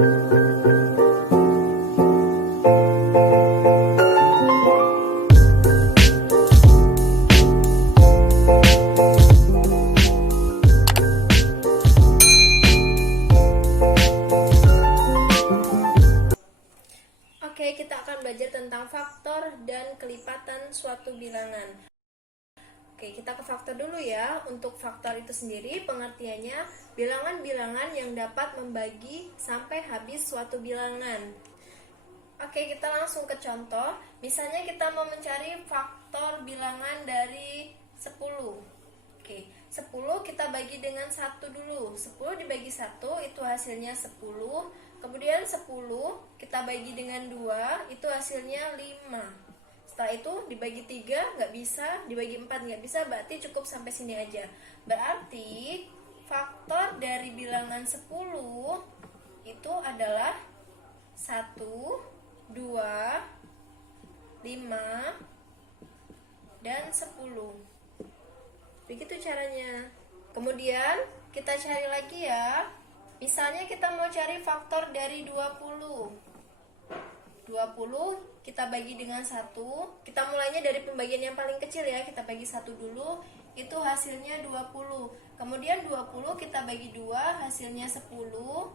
Oke, kita akan belajar tentang faktor dan kelipatan suatu bilangan. Oke, kita ke faktor dulu ya. Untuk faktor itu sendiri, pengertiannya bilangan-bilangan yang dapat membagi sampai habis suatu bilangan. Oke, kita langsung ke contoh. Misalnya kita mau mencari faktor bilangan dari 10. Oke, 10 kita bagi dengan 1 dulu. 10 dibagi 1 itu hasilnya 10. Kemudian 10 kita bagi dengan 2 itu hasilnya 5. Setelah itu dibagi 3 nggak bisa, dibagi 4 nggak bisa, berarti cukup sampai sini aja. Berarti faktor dari bilangan 10 itu adalah 1, 2, 5, dan 10. Begitu caranya. Kemudian kita cari lagi ya. Misalnya kita mau cari faktor dari 20. 20 kita bagi dengan 1. Kita mulainya dari pembagian yang paling kecil ya. Kita bagi 1 dulu. Itu hasilnya 20. Kemudian 20 kita bagi 2, hasilnya 10.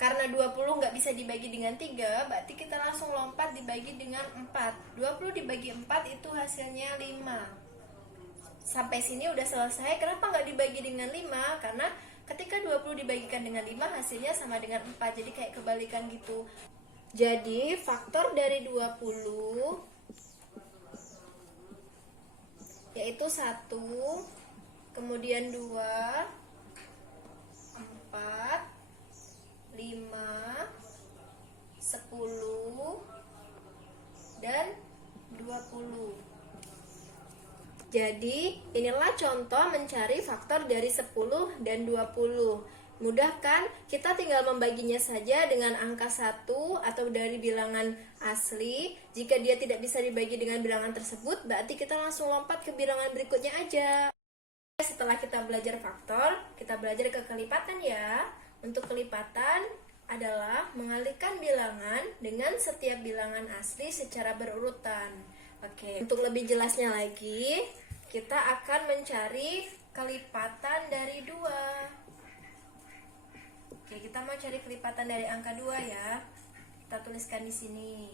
Karena 20 nggak bisa dibagi dengan 3, berarti kita langsung lompat dibagi dengan 4. 20 dibagi 4 itu hasilnya 5. Sampai sini udah selesai. Kenapa nggak dibagi dengan 5? Karena ketika 20 dibagikan dengan 5 hasilnya sama dengan 4. Jadi kayak kebalikan gitu. Jadi faktor dari 20 yaitu 1, kemudian 2, 4, 5, 10, dan 20. Jadi, inilah contoh mencari faktor dari 10 dan 20. Mudah kan? Kita tinggal membaginya saja dengan angka 1 atau dari bilangan asli. Jika dia tidak bisa dibagi dengan bilangan tersebut, berarti kita langsung lompat ke bilangan berikutnya aja. Setelah kita belajar faktor, kita belajar ke kelipatan ya. Untuk kelipatan adalah mengalihkan bilangan dengan setiap bilangan asli secara berurutan. Oke, untuk lebih jelasnya lagi, kita akan mencari kelipatan dari 2. Oke, kita mau cari kelipatan dari angka 2 ya. Kita tuliskan di sini.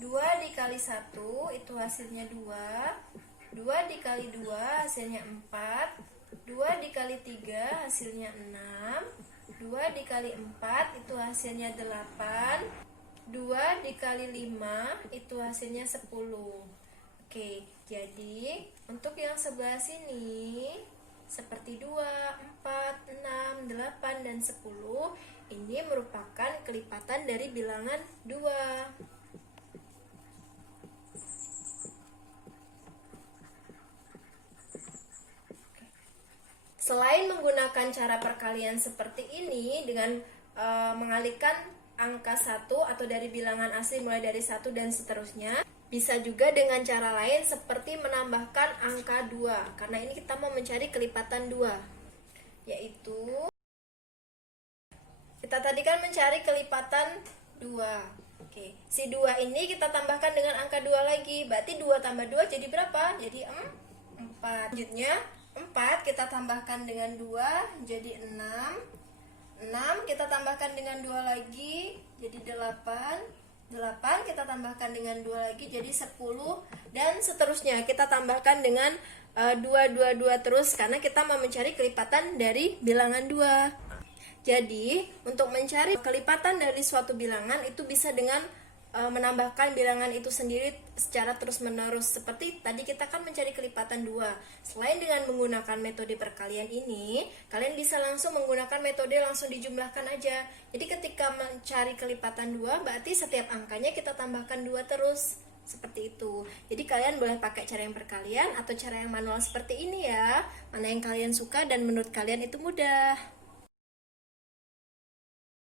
2 dikali 1 itu hasilnya 2. 2 dikali 2 hasilnya 4. 2 dikali 3 hasilnya 6. 2 dikali 4 itu hasilnya 8. 2 dikali 5 itu hasilnya 10. Oke, jadi untuk yang sebelah sini seperti 2, 4, 6, 8, dan 10 ini merupakan kelipatan dari bilangan 2. Selain menggunakan cara perkalian seperti ini dengan mengalihkan angka 1 atau dari bilangan asli mulai dari 1 dan seterusnya, bisa juga dengan cara lain seperti menambahkan angka 2. Karena ini kita mau mencari kelipatan 2. Yaitu kita tadi kan mencari kelipatan 2. Oke, si 2 ini kita tambahkan dengan angka 2 lagi. Berarti 2 tambah 2 jadi berapa? Jadi 4. Selanjutnya 4 kita tambahkan dengan 2 jadi 6. 6 kita tambahkan dengan 2 lagi jadi 8. 8 kita tambahkan dengan 2 lagi jadi 10. Dan seterusnya kita tambahkan dengan 2, 2, 2 terus. Karena kita mau mencari kelipatan dari bilangan 2. Jadi untuk mencari kelipatan dari suatu bilangan itu bisa dengan menambahkan bilangan itu sendiri secara terus-menerus. Seperti tadi kita kan mencari kelipatan 2. Selain dengan menggunakan metode perkalian ini, kalian bisa langsung menggunakan metode langsung dijumlahkan aja. Jadi ketika mencari kelipatan 2, berarti setiap angkanya kita tambahkan 2 terus. Seperti itu. Jadi kalian boleh pakai cara yang perkalian atau cara yang manual seperti ini ya. Mana yang kalian suka dan menurut kalian itu mudah.